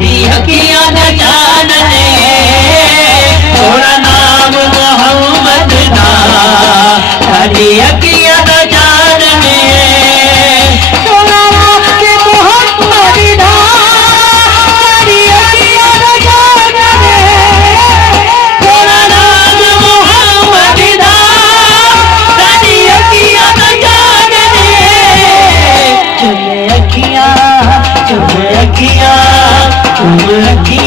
साड़ी अखियां दा चानने थोड़ा नाम मोहम्मद दा साड़ी अखियां दा चानने थोड़ा नाम के मोहम्मद दा साड़ी अखियां दा चानने थोड़ा नाम मोहम्मद दा साड़ी अखियां दा चानने चुम अखियां चुम अखियां चुम अखियां